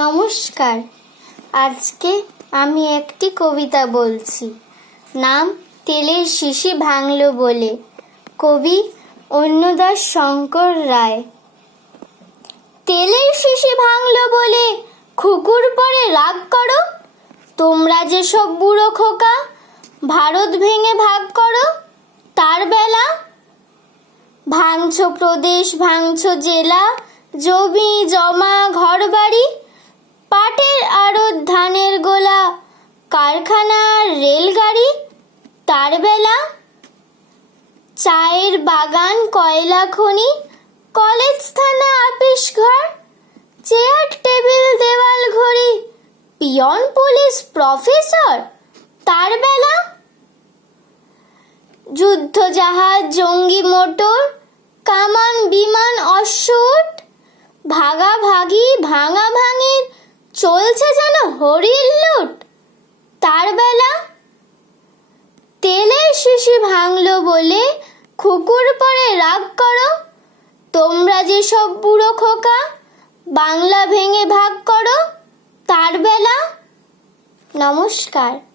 নমস্কার। আজকে আমি একটি কবিতা বলছি। নাম তেলের শিশি ভাঙলো বলে। কবি অন্নদাস শঙ্কর রায়। তেলের শিশি ভাঙলো বলে খুকুর পরে রাগ করো। তোমরা যেসব বুড়ো খোকা, ভারত ভেঙে ভাগ করো, তার বেলা? ভাঙছ প্রদেশ, ভাঙছ জেলা, জমি, জমা, ঘরবাড়ি পাটের কারখানা, রেলগাড়ি তার বেলা চায়ের বাগান, কয়লা খনি, কলেজ থানা, আপিস ঘর, চেয়ার, টেবিল, দেওয়াল ঘড়ি, পিয়ন পুলিশ, প্রফেসর তার বেলা যুদ্ধ জাহাজ জঙ্গি মোটর, কামান, বিমান অশ্বট ভাগাভাগি ভাঙা ভাঙির চলছে যেন হরির লুট তার বেলা তেলের শিশি ভাঙলো বলে খুকুর পরে রাগ করো। তোমরা যেসব বুড়ো খোকা, বাংলা ভেঙে ভাগ করো, তার বেলা। নমস্কার।